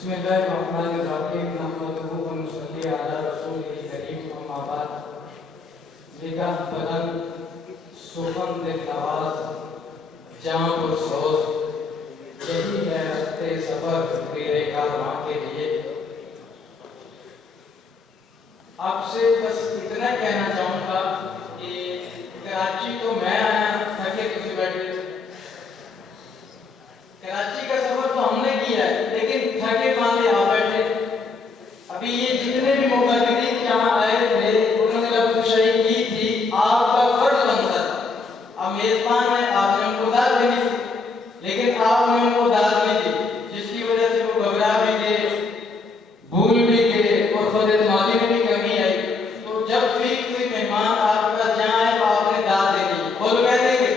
بسم الله الرحمن الرحیم نحمده ونصلی علی رسوله الکریم اما بعد نگاہ بلند سخن دل نواز جان و سوز یہی ہے رستے سفر تیرے کارواں کے لیے. آپ سے بس اتنا کہنا چاہوں گا کہ کراچی تو میں آیا تھکے تجھے بیٹھے. کراچی کا سفر تو ہم نے کیا ہے لیکن تھکے باندھے آ بیٹھے. ابھی یہ جتنے بھی مقررین یہاں آئے تھے انہوں نے لفظ شہید کی تھی آپ کا فرض بنتا تھا. اب میزبان ہے آپ نے ان کو داد دینی تھی لیکن آپ نے ان کو داد نہیں دی جس کی وجہ سے وہ گھبرا بھی گئے بھول بھی گئے اور خود اعتمادی میں بھی کمی آئی. تو جب بھی کوئی مہمان آپ کے پاس جہاں آئے تو آپ نے داد دینی. بولو کہہ دیں گے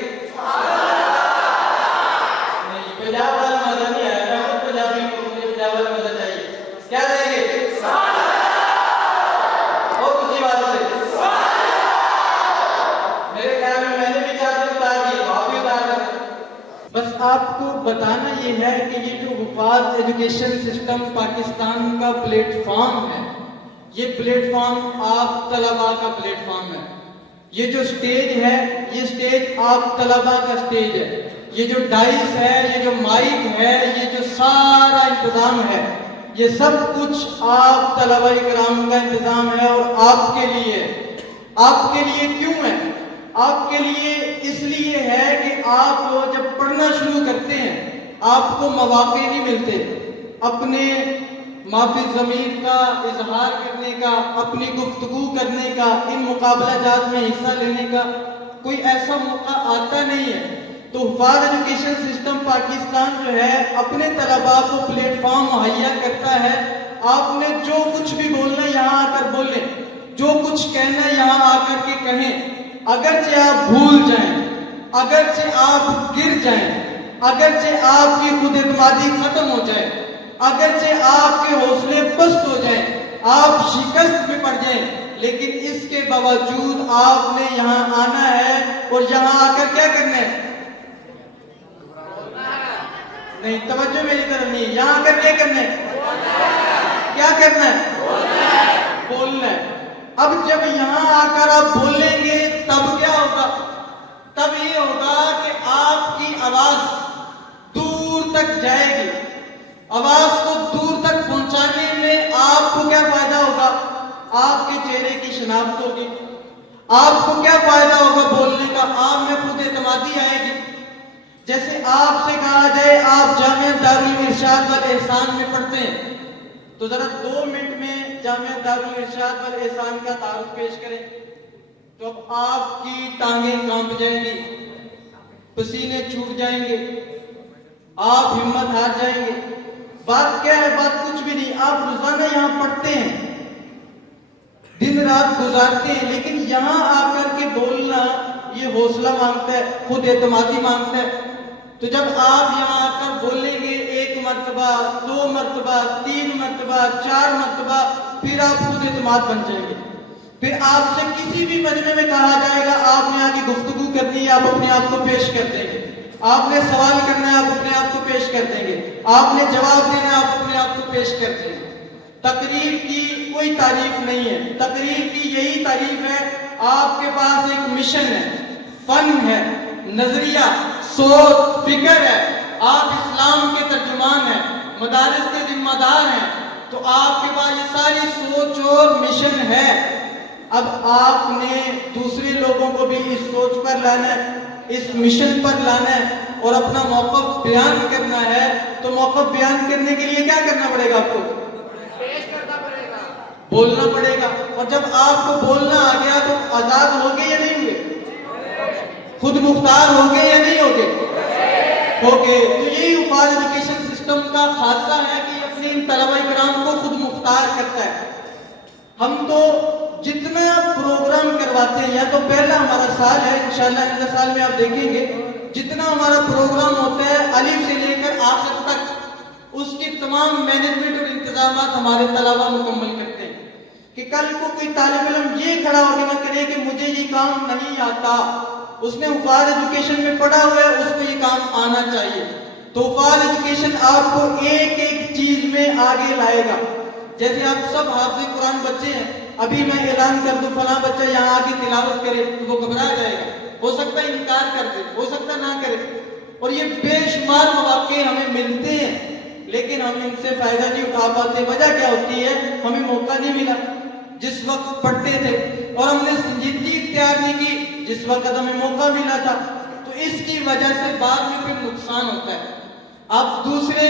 پنجاب والا مزہ نہیں آیا. میں خود پنجابی ہوں مجھے پنجاب والا مزہ چاہیے. کیا دیں گے بہت اچھی بات سے. میرے خیال میں نے بھی چاہتے اتار دی تو آپ بھی اتار دیں. بس آپ کو بتانا یہ ہے کہ یہ جو حفاظ ایجوکیشن سسٹم پاکستان کا پلیٹ فارم ہے یہ پلیٹ فارم آپ طلباء کا پلیٹ فارم ہے. یہ جو سٹیج ہے یہ سٹیج آپ طلباء کا سٹیج ہے. یہ جو ڈائس ہے یہ جو مائک ہے یہ جو سارا انتظام ہے یہ سب کچھ آپ طلباء کرام کا انتظام ہے اور آپ کے لیے. آپ کے لیے کیوں ہے؟ آپ کے لیے اس لیے ہے کہ آپ جب پڑھنا شروع کرتے ہیں آپ کو مواقع نہیں ملتے اپنے معافی ضمیر کا اظہار کرنے کا, اپنی گفتگو کرنے کا, ان مقابلہ جات میں حصہ لینے کا کوئی ایسا موقع آتا نہیں ہے. تو حفاظ ایجوکیشن سسٹم پاکستان جو ہے اپنے طلباء کو پلیٹ فارم مہیا کرتا ہے. آپ نے جو کچھ بھی بولنا یہاں آ کر بولیں, جو کچھ کہنا یہاں آ کر کے کہیں. اگرچہ آپ بھول جائیں, اگرچہ آپ گر جائیں, اگرچہ آپ کی خود اعتمادی ختم ہو جائے, اگرچہ آپ کے حوصلے پست ہو جائیں, آپ شکست میں پڑ جائیں, لیکن اس کے باوجود آپ نے یہاں آنا ہے اور یہاں آ کر کیا کرنا ہے؟ نہیں توجہ میری طرف نہیں. یہاں آ کر کیا کرنا ہے؟ کیا کرنا ہے؟ بولنا ہے. اب جب یہاں آ کر آپ بولیں گے تب کیا ہوگا؟ تب یہ ہوگا کہ آپ کی آواز دور تک جائے گی. آواز کو دور تک پہنچانے میں آپ کو کیا فائدہ ہوگا؟ آپ کے چہرے کی شناخت ہوگی. آپ کو کیا فائدہ ہوگا بولنے کا؟ آپ میں خود اعتمادی آئے گی. جیسے آپ سے کہا جائے آپ جامعہ دارالارشاد والاحسان میں پڑھتے ہیں تو ذرا 2 منٹ میں جامعہ دارالارشاد والاحسان کا تعارف پیش کریں. تو اب آپ کی ٹانگیں کانپ جائیں گی, پسینے چھوٹ جائیں گے, آپ ہمت ہار جائیں گے. بات کیا ہے؟ بات کچھ بھی نہیں. آپ روزانہ یہاں پڑھتے ہیں, دن رات گزارتے ہیں, لیکن یہاں آ کر کے بولنا یہ حوصلہ مانگتا ہے, خود اعتمادی مانگتا ہے. تو جب آپ یہاں آ کر بولیں گے 1 مرتبہ, 2 مرتبہ, 3 مرتبہ, 4 مرتبہ, پھر آپ خود اعتماد بن جائیں گے. پھر آپ سے کسی بھی مجمع میں کہا جائے گا آپ نے آگے گفتگو کرنی ہے, آپ اپنے آپ کو پیش کر دیں گے. آپ نے سوال کرنا ہے, آپ اپنے آپ کو پیش کر دیں گے. آپ نے جواب دینا ہے, آپ اپنے آپ کو پیش کر دیں گے. تقریر کی کوئی تعریف نہیں ہے. تقریر کی یہی تعریف ہے آپ کے پاس ایک مشن ہے, فن ہے, نظریہ, سوچ, فکر ہے. آپ اسلام کے ترجمان ہیں, مدارس کے ذمہ دار ہیں, تو آپ کے پاس یہ ساری سوچ اور مشن ہے. اب آپ نے دوسرے لوگوں کو بھی اس سوچ پر لانا ہے, اس مشن پر لانا ہے اور اپنا موقف بیان کرنا ہے. تو موقف بیان کرنے کے لیے کیا کرنا پڑے گا؟ آپ کو پیش کرنا پڑے گا, بولنا پڑے گا. اور جب آپ کو بولنا آ گیا تو آزاد ہو گئے یا نہیں ہوئے؟ خود مختار ہو گئے یا نہیں ہو گئے؟ ہو گئے. تو یہی حفاظ ایجوکیشن سسٹم کا خاصہ ہے کہ اپنے ان طلباء کرام کو خود مختار کرتا ہے. ہم تو جتنا پروگرام کرواتے ہیں, یا تو پہلا ہمارا سال ہے, انشاءاللہ اگلے سال میں آپ دیکھیں گے جتنا ہمارا پروگرام ہوتا ہے الف سے لے کر آخر تک اس کی تمام مینجمنٹ اور انتظامات ہمارے طلباء مکمل کرتے ہیں کہ کل کو کوئی طالب علم یہ کھڑا ہو کے نہ کرے کہ مجھے یہ کام نہیں آتا. اس نے حفاظ ایجوکیشن میں پڑھا ہوا ہے, اس کو یہ کام آنا چاہیے. تو فال ایجوکیشن آپ کو ایک ایک چیز میں آگے لائے گا. جیسے آپ سب حافظ قرآن بچے ہیں, ابھی میں اعلان کر دوں فلاں بچہ یہاں آگے تلاوت کرے تو وہ گھبرا جائے گا, ہو سکتا ہے انکار کر دے, ہو سکتا نہ کرے. اور یہ بے شمار مواقع ہمیں ملتے ہیں لیکن ہم ان سے فائدہ نہیں اٹھا پاتے. وجہ کیا ہوتی ہے؟ ہمیں موقع نہیں ملا جس وقت پڑھتے تھے, اور ہم نے سنجیدگی اختیار نہیں کی جس وقت ہمیں موقع ملا تھا. تو اس کی وجہ سے بعد میں پھر نقصان ہوتا ہے. آپ دوسرے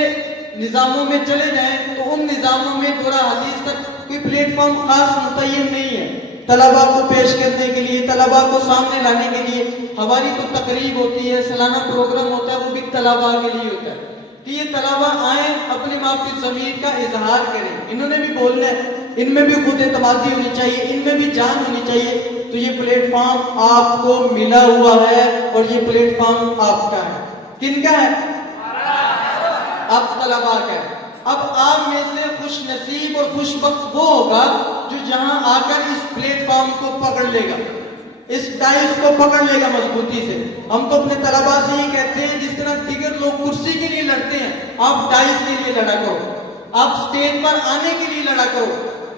نظاموں میں چلے جائیں تو ان نظاموں میں دورہ حدیث تک کوئی پلیٹ فارم خاص متعین نہیں ہے طلباء کو پیش کرنے کے لیے, طلباء کو سامنے لانے کے لیے. ہماری تو تقریب ہوتی ہے, سالانہ پروگرام ہوتا ہے, وہ بھی طلباء کے لیے ہوتا ہے کہ یہ طلباء آئیں اپنی معافی ضمیر کا اظہار کریں. انہوں نے بھی بولنا ہے, ان میں بھی خود اعتمادی ہونی چاہیے, ان میں بھی جان ہونی چاہیے. تو یہ پلیٹ فارم آپ کو ملا ہوا ہے اور یہ پلیٹ فارم آپ کا ہے. کن کا ہے؟ اب طلباء کا ہے. اب آپ میں سے خوش نصیب اور خوش بخت وہ ہوگا جو جہاں آ کر اس پلیٹ فارم کو پکڑ لے گا, اس ڈائس کو پکڑ لے گا مضبوطی سے. ہم تو اپنے طلباء سے ہی کہتے ہیں جس طرح دیگر لوگ کرسی کے لیے لڑتے ہیں, آپ ڈائس کے لیے لڑا کرو, آپ سٹیج پر آنے کے لیے لڑا کرو.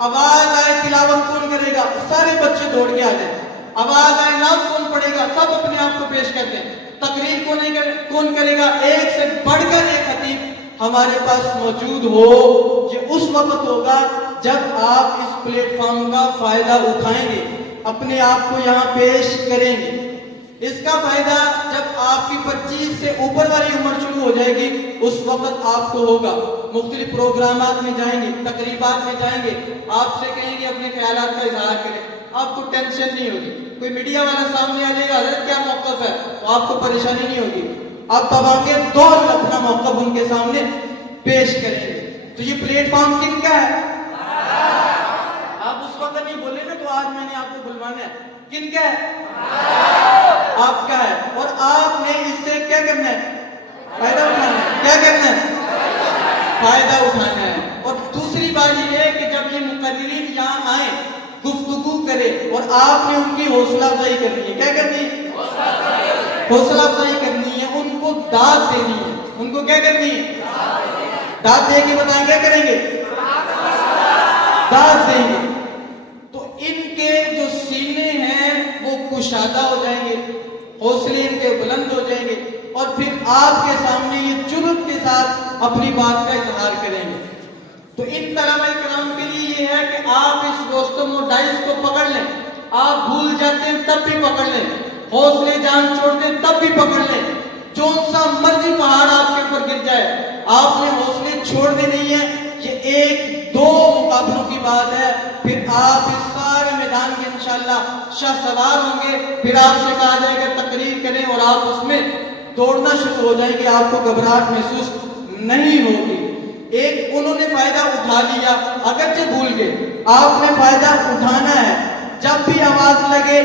آواز آئے تلاوت کون کرے گا, سارے بچے دوڑ کے آ جائیں. آواز آئے نعت کون پڑھے گا, سب اپنے آپ کو پیش کر دیں. تقریر کون کرے گا, ایک سے بڑھ کر ایک خطیب ہمارے پاس موجود ہو. یہ اس وقت ہوگا جب آپ اس پلیٹ فارم کا فائدہ اٹھائیں گے, اپنے آپ کو یہاں پیش کریں گے. اس کا فائدہ جب آپ کی 25 سے اوپر والی عمر شروع ہو جائے گی اس وقت آپ کو ہوگا. مختلف پروگرامات میں جائیں گے, تقریبات میں جائیں گے, آپ سے کہیں گے اپنے خیالات کا اظہار کریں, آپ کو ٹینشن نہیں ہوگی. کوئی میڈیا والا سامنے آ جائے گا, حضرت کیا موقف ہے, تو آپ کو پریشانی نہیں ہوگی. آپ تباہ کے دور اپنا موقف ان کے سامنے پیش کریں گے. تو یہ پلیٹ فارم کن کا ہے؟ آپ اس وقت نہیں بولے نا تو آج میں نے آپ کو بلوانا ہے. کن کا ہے؟ آپ کا ہے. اور آپ نے اس سے کیا کرنا ہے؟ فائدہ اٹھانا ہے. کیا کرنا ہے؟ فائدہ اٹھانا ہے. اور دوسری بات یہ ہے کہ جب یہ مقررین یہاں آئیں گفتگو کرے اور آپ نے ان کی حوصلہ افزائی کرنی ہے. کیا کرنی ہے؟ حوصلہ افزائی کرنی ہے, ان کو داد دینی ہے. ان کو کیا کرنی ہے؟ داد دے کے بتائیں کیا کریں گے؟ داد دیں گے. تو ان کے جو سینے ہیں وہ کشادہ ہو جائیں گے, حوصلے ان کے بلند ہو جائیں گے, اور پھر آپ کے سامنے یہ جرأت کے ساتھ اپنی بات کا اظہار کریں گے. تو ان طلباء کرام کے لیے یہ ہے کہ آپ اس دوستوں اور ڈائس کو پکڑ لیں. آپ بھول جاتے ہیں تب بھی پکڑ لیں, حوصلے جان چھوڑتے ہیں تب بھی پکڑ لیں. جو سا مرضی پہاڑ آپ کے اوپر گر جائے آپ نے حوصلے چھوڑنے نہیں ہیں. یہ ایک دو مقابلوں کی بات ہے, پھر آپ اس سارے میدان کے انشاءاللہ شاہ سوار ہوں گے. پھر آپ سے کہا جائے گا تقریر کریں اور آپ اس میں دوڑنا شروع ہو جائیں گے, آپ کو گھبراہٹ محسوس نہیں ہوگی. ایک انہوں نے فائدہ اٹھا لیا, اگرچہ بھول گئے. آپ نے فائدہ اٹھانا ہے, جب بھی آواز لگے,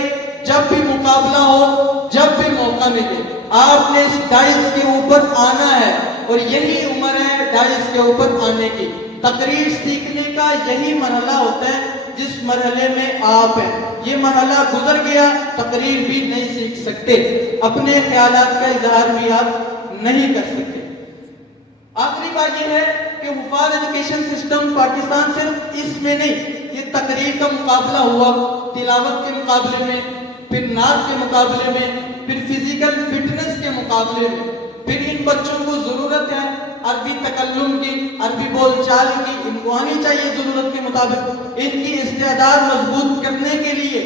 جب بھی مقابلہ ہو, جب بھی موقع ملے, آپ نے اس ڈائس کے اوپر آنا ہے. اور یہی عمر ہے ڈائس کے اوپر آنے کی. تقریر سیکھنے کا یہی مرحلہ ہوتا ہے جس مرحلے میں آپ ہیں. یہ مرحلہ گزر گیا تقریر بھی نہیں سیکھ سکتے, اپنے خیالات کا اظہار بھی آپ نہیں کر سکتے. آخری بات یہ ہے کہ حفاظ ایجوکیشن سسٹم پاکستان صرف اس میں نہیں, یہ تقریر کا مقابلہ ہوا, تلاوت کے مقابلے میں, پھر نعت کے مقابلے میں, پھر فزیکل فٹنس کے مقابلے میں. پھر ان بچوں کو ضرورت ہے عربی تکلم کی, عربی بول چال کی, ان کو آنی چاہیے ضرورت کے مطابق. ان کی استعداد مضبوط کرنے کے لیے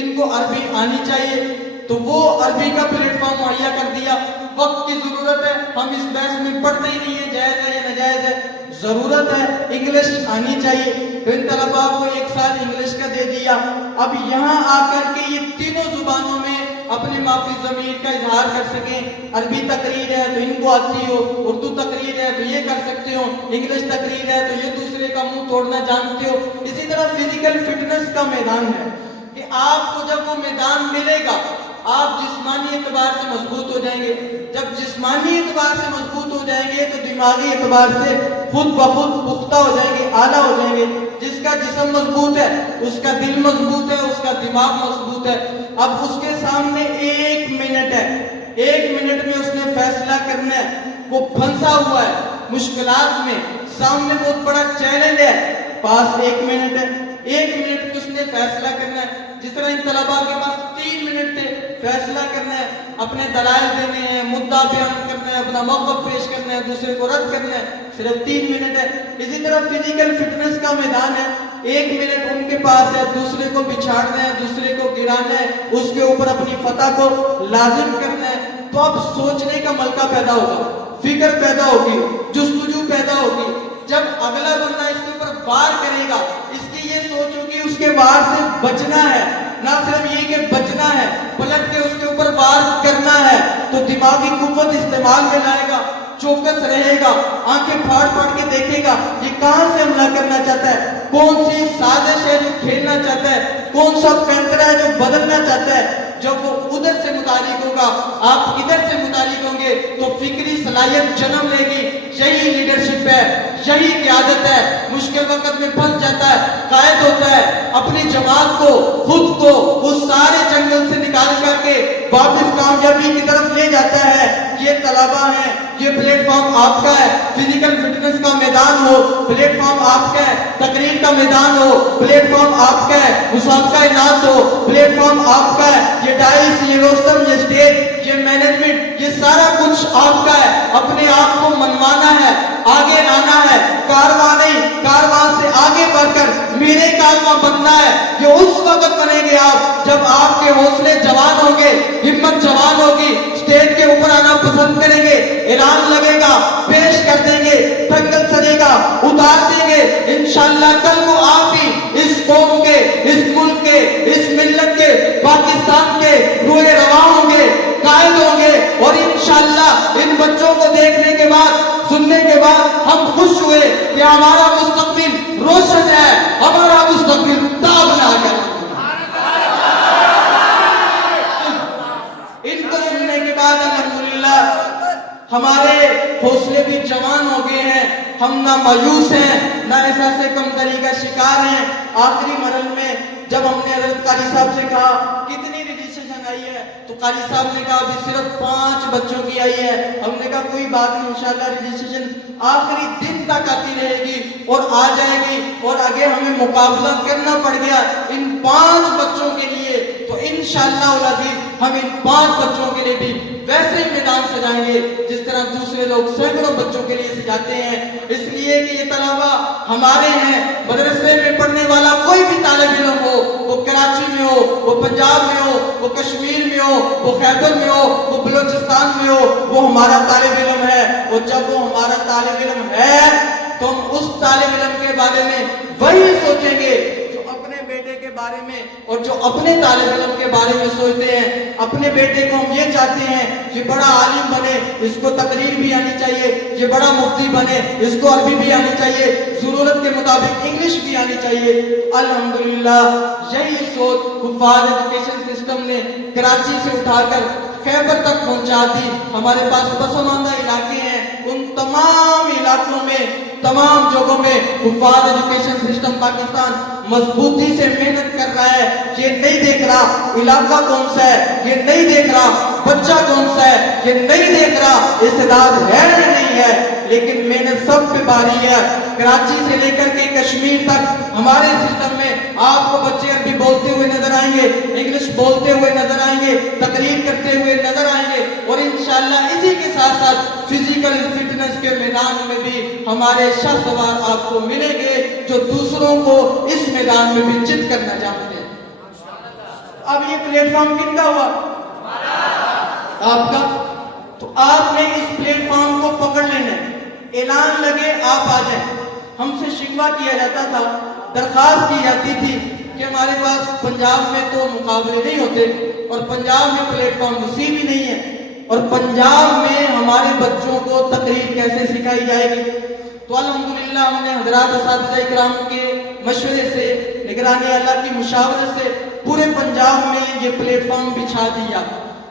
ان کو عربی آنی چاہیے. تو وہ عربی کا پلیٹ فارم مہیا کر دیا. وقت کی ضرورت ہے, ہم اس بحث میں پڑھتے ہی نہیں ہے جائز ہے یا ناجائز ہے. ضرورت ہے انگلش آنی چاہیے. ان طلباء کو 1 سال انگلش کا دے دیا. اب یہاں آ کر کے یہ تینوں زبانوں میں اپنے معافی ضمیر کا اظہار کر سکیں. عربی تقریر ہے تو ان کو آتی ہو, اردو تقریر ہے تو یہ کر سکتے ہو, انگلش تقریر ہے تو یہ دوسرے کا منہ توڑنا جانتے ہو. اسی طرح فزیکل فٹنس کا میدان ہے کہ آپ کو جب وہ میدان ملے گا آپ جسمانی اعتبار سے مضبوط ہو جائیں گے. جب جسمانی اعتبار سے مضبوط ہو جائیں گے تو دماغی اعتبار سے خود بخود پختہ ہو جائیں گے, اعلیٰ ہو جائیں گے. جس کا جسم مضبوط ہے اس کا دل مضبوط ہے, اس کا دماغ مضبوط ہے. اب اس کے سامنے 1 منٹ ہے, 1 منٹ میں اس نے فیصلہ کرنا ہے وہ پھنسا ہوا ہے مشکلات میں، سامنے بہت بڑا چیلنج ہے، پاس 1 منٹ ہے، 1 منٹ میں اس نے فیصلہ کرنا ہے۔ جس طرح ان طلباء کے پاس 3 منٹ تھے، فیصلہ کرنا ہے، اپنے دلائل دینے ہیں، مدعا بیان کرنا ہے، اپنا موقف پیش کرنا ہے، دوسرے کو رد کرنا ہے، صرف 3 منٹ ہے۔ اسی طرح فزیکل فٹنس کا میدان ہے، 1 منٹ ان کے پاس ہے، دوسرے کو بچھاڑنا ہے، دوسرے کو گرانا ہے، اس کے اوپر اپنی فتح کو لازم کرنا ہے۔ تو اب سوچنے کا ملکہ پیدا ہوگا، فکر پیدا ہوگی، جستجو پیدا ہوگی۔ جب اگلا بندہ اس کے اوپر وار کرے گا، اس کی یہ سوچ ہوگی اس کے وار سے بچنا ہے، نہ صرف یہ کہ بچنا ہے، پلٹ کے اس کے اوپر وار کرنا ہے، تو دماغی قوت استعمال میں لائے گا، چوکس رہے گا، آنکھیں پھاڑ پھاڑ کے دیکھے گا یہ کہاں سے حملہ کرنا چاہتا ہے، کون سی سازش ہے جو کھیلنا چاہتا ہے، کون سا پینترا ہے جو بدلنا چاہتا ہے۔ جب وہ ادھر سے متعلق ہوگا، آپ ادھر سے متعلق ہوں گے، تو فکری صلاحیت جنم لے گی۔ یہی لیڈرشپ ہے، یہی قیادت ہے۔ مشکل وقت میں پھنس جاتا ہے، قائد ہوتا ہے، اپنی جماعت کو، خود کو اس سارے جنگل سے نکال کر کے واپس کامیابی کی طرف لے جاتا ہے۔ یہ طلباء ہیں، یہ پلیٹ فارم آپ کا ہے، فزیکل فٹنس کا میدان ہو، پلیٹ فارم آپ کا ہے، تقریر کا میدان ہو، پلیٹ فارم آپ کا ہے، مسابقہ انعام ہو، پلیٹ فارم آپ کا ہے، یہ ڈائس، یہ روستم، یہ اسٹیج، یہ مینجمنٹ، یہ سارا کچھ آپ کا ہے۔ اپنے آپ کو منوانا ہے، آگے لانا ہے، کارواں نہیں، کارواں سے آگے بڑھ کر میرے کارواں بننا ہے۔ یہ اس وقت بنیں گے آپ جب آپ کے حوصلے جوان ہوں گے، ہمت جوان ہوگی، اسٹیج کے اوپر آنا پسند کریں گے، اعلان لگے گا، پیش کر دیں گے، دنگل سجے گا، اتار دیں گے۔ انشاءاللہ کل کو آپ ہی اس قوم کے، اس ملک کے، اس ملت کے، پاکستان کے روئے رواں ہوں گے، قائد ہوں گے، اور انشاءاللہ ان بچوں کو دیکھنے کے بعد، سننے کے بعد ہم خوش ہوئے کہ ہمارا مستقبل روشن ہے، ہمارا مستقبل تابناک ہے۔ ان کو سننے کے بعد الحمدللہ ہمارے حوصلے بھی جوان ہو گئے ہیں، ہم نہ مایوس ہیں، نہ احساس کمتری کا شکار ہیں۔ آخری مرحلے میں جب ہم نے حضرت قاری صاحب سے کہا کتنی رجسٹریشن آئی ہے، تو قاری صاحب نے کہا ابھی صرف 5 بچوں کی آئی ہے۔ ہم نے کہا کوئی بات نہیں، انشاءاللہ رجسٹریشن آخری دن تک آتی رہے گی اور آ جائے گی، اور آگے ہمیں مقابلہ کرنا پڑ گیا ان 5 بچوں کے لیے، تو انشاءاللہ العزیز ہم ان 5 بچوں کے لیے بھی ویسے ہی میدان سجائیں گے جس طرح دوسرے لوگ سینکڑوں بچوں کے لیے سجاتے ہیں۔ اس لیے کہ یہ طلباء ہمارے ہیں، مدرسے میں پڑھنے والا کوئی بھی طالب علم ہو، وہ کراچی میں ہو، وہ پنجاب میں ہو، وہ کشمیر میں ہو، وہ خیبر میں ہو، وہ بلوچستان میں ہو، وہ ہمارا طالب علم ہے۔ اور جب وہ ہمارا طالب علم ہے تو ہم اس طالب علم کے بارے میں وہی سوچیں گے جو اپنے بیٹے کے بارے میں، اور جو اپنے طالب علم کے بارے میں سوچتے ہیں۔ اپنے بیٹے کو ہم یہ چاہتے ہیں یہ بڑا عالم بنے، اس کو تقریر بھی آنی چاہیے، یہ بڑا مفتی بنے، اس کو عربی بھی آنی چاہیے، ضرورت کے مطابق انگلش بھی آنی چاہیے۔ الحمدللہ یہی سوچ حفاظ ایجوکیشن سسٹم نے کراچی سے اٹھا کر خیبر تک پہنچا دی۔ ہمارے پاس پسماندہ علاقے ہیں، ان تمام علاقوں میں، تمام جگہوں میں حفاظ ایجوکیشن سسٹم پاکستان مضبوطی سے محنت کر رہا ہے۔ یہ نہیں دیکھ رہا علاقہ کون سا ہے، یہ نہیں دیکھ رہا بچہ کون سا ہے، یہ نہیں دیکھ رہا استعداد ہے یا نہیں ہے، لیکن محنت سب پہ بھاری ہے۔ کراچی سے لے کر کے کشمیر تک ہمارے سسٹم میں آپ کو بچے عربی بولتے ہوئے نظر آئیں گے، انگلش بولتے ہوئے نظر آئیں گے، تقریر کرتے ہوئے نظر آئیں گے، اور انشاءاللہ اسی کے ساتھ ساتھ فزیکل فٹنس کے میدان میں بھی ہمارے شاہ سوار آپ کو ملیں گے جو دوسروں کو اس میدان میں بھی جیت کرنا چاہتے ہیں۔ اب یہ پلیٹ فارم کن کا ہوا؟ آپ کا۔ تو آپ نے اس پلیٹ فارم کو پکڑ لینا ہے، اعلان لگے آپ آ جائیں۔ ہم سے شکوہ کیا جاتا تھا، درخواست کی جاتی تھی کہ ہمارے پاس پنجاب میں تو مقابلے نہیں ہوتے، اور پنجاب میں پلیٹ فارم نصیب ہی نہیں ہے، اور پنجاب میں ہمارے بچوں کو تقریر کیسے سکھائی جائے گی؟ تو الحمدللہ ہم نے حضرات اساتذہ اکرام کے مشورے سے، نگرانی اللہ کی مشاورت سے پورے پنجاب میں یہ پلیٹ فارم بچھا دیا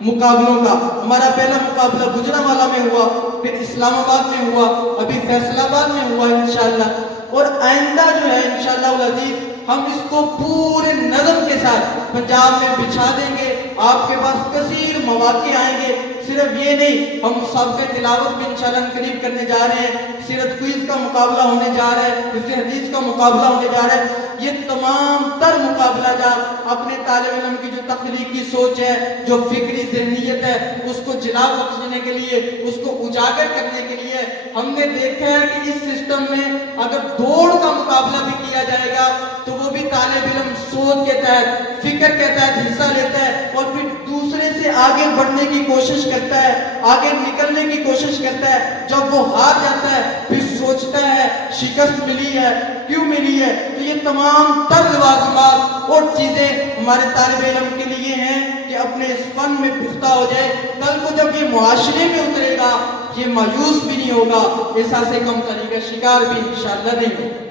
مقابلوں کا۔ ہمارا پہلا مقابلہ گجرانوالہ میں ہوا، پھر اسلام آباد میں ہوا، ابھی فیصل آباد میں ہوا انشاءاللہ، اور آئندہ جو ہے انشاءاللہ العزیز ہم اس کو پورے نظم کے ساتھ پنجاب میں بچھا دیں گے۔ آپ کے پاس کثیر مواقع آئیں گے، صرف یہ نہیں، ہم مسابقہ تلاوت بھی انشاءاللہ قریب کرنے جا رہے ہیں، سیرت کوئز کا مقابلہ ہونے جا رہا ہے، حفظ حدیث کا مقابلہ ہونے جا رہا ہے۔ یہ تمام تر مقابلہ جات اپنے طالب علم کی جو تخلیقی سوچ ہے، جو فکری ذہنیت ہے، اس کو جلا بخشنے کے لیے، اس کو اجاگر کرنے کے لیے ہم نے دیکھا ہے کہ اس سسٹم میں اگر دوڑ کا مقابلہ بھی کیا جائے گا تو وہ بھی طالب علم سوچ کے تحت، فکر کے تحت حصہ لیتا ہے اور پھر دوسرے سے آگے بڑھنے کی کوشش کرتا ہے، آگے نکلنے کی کوشش کرتا ہے۔ جب وہ ہار جاتا ہے پھر سوچتا ہے شکست ملی ہے، کیوں ملی ہے؟ تو یہ تمام تر لوازمات اور چیزیں ہمارے طالب علم کے لیے ہیں کہ اپنے اس فن میں پختہ ہو جائے، کل کو جب یہ معاشرے میں اترے گا یہ مایوس بھی نہیں ہوگا، احساس کمتری کا شکار بھی انشاءاللہ نہیں ہوگا۔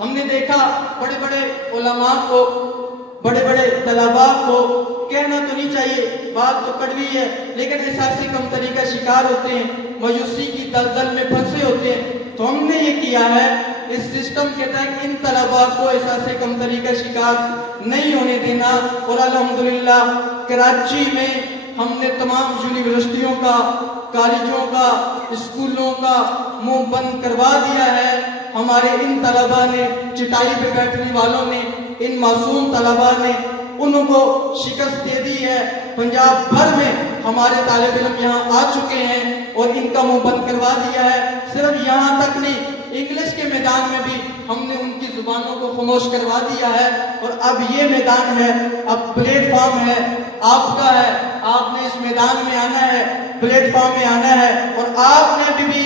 ہم نے دیکھا بڑے بڑے علماء کو، بڑے بڑے طلباء کو، کہنا تو نہیں چاہیے، بات تو کڑوی ہے، لیکن احساس کمتری کا شکار ہوتے ہیں، مایوسی کی دلدل میں پھنسے ہوتے ہیں۔ تو ہم نے یہ کیا ہے، اس سسٹم کے تحت ان طلباء کو احساس کمتری کا شکار نہیں ہونے دینا، اور الحمدللہ کراچی میں ہم نے تمام یونیورسٹیوں کا، کالجوں کا، اسکولوں کا منہ بند کروا دیا ہے۔ ہمارے ان طلباء نے، چٹائی پہ بیٹھنے والوں نے، ان معصوم طلباء نے انہوں کو شکست دے دی ہے۔ پنجاب بھر میں ہمارے طالب علم یہاں آ چکے ہیں اور ان کا منہ بند کروا دیا ہے۔ صرف یہاں تک نہیں، انگلش کے میدان میں بھی ہم نے ان کی زبانوں کو خاموش کروا دیا ہے، اور اب یہ میدان ہے، اب پلیٹ فارم ہے، آپ کا ہے، آپ نے اس میدان میں آنا ہے، پلیٹ فارم میں آنا ہے، اور آپ نے بھی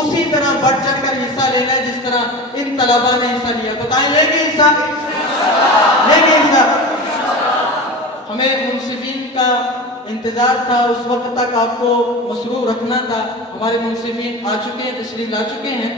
اسی طرح بڑھ چڑھ کر حصہ لینا ہے جس طرح ان طلباء نے حصہ لیا۔ بتائیں لیں گے حصہ؟ لیں گے حصہ؟ ہمیں منصفین کا انتظار تھا، اس وقت تک آپ کو مسرور رکھنا تھا۔ ہمارے منصفین آ چکے ہیں، تشریف لا چکے ہیں۔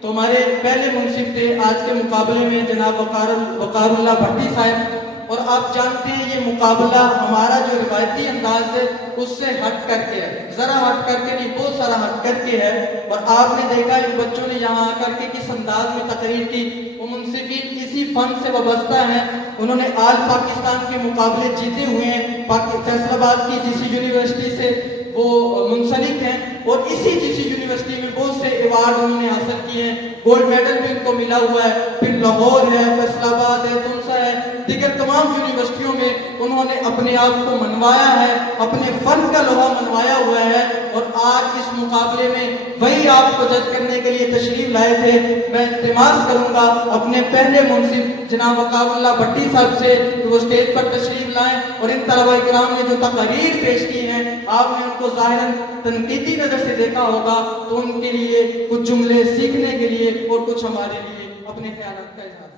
تو ہمارے پہلے منصف تھے آج کے مقابلے میں جناب وقار اللہ بھٹی صاحب، اور آپ جانتے ہیں یہ مقابلہ ہمارا جو روایتی انداز ہے اس سے ہٹ کر کے ہے، ذرا ہٹ کر کے نہیں، بہت سارا ہٹ کر کے ہے۔ اور آپ نے دیکھا ان بچوں نے یہاں آ کر کے کس انداز میں تقریر کی۔ وہ منصفین اسی فن سے وابستہ ہیں، انہوں نے آل پاکستان کے مقابلے جیتے ہوئے ہیں، فیصل آباد کی جی سی یونیورسٹی سے وہ منسلک ہیں، اور اسی جی سی یونیورسٹی میں بہت سے ایوارڈ انہوں نے حاصل کیے ہیں، گولڈ میڈل بھی ان کو ملا ہوا ہے۔ پھر لاہور ہے، فیصل آباد ہے، تنسا ہے، دیگر تمام یونیورسٹیوں میں انہوں نے اپنے آپ کو منوایا ہے، اپنے فن کا لوہا منوایا ہوا ہے، اور آج اس مقابلے میں وہی آپ کو جج کرنے کے لیے تشریف لائے تھے۔ میں التماس کروں گا اپنے پہلے منصف جناب وقار اللہ بھٹی صاحب سے کہ وہ اسٹیج پر تشریف لائیں، اور ان طلباء کرام نے جو تقاریر پیش کی ہیں آپ نے ان کو ظاہراً تنقیدی نظر سے دیکھا ہوگا، تو ان کے لیے کچھ جملے سیکھنے کے لیے اور کچھ ہمارے لیے اپنے خیالات کا اظہار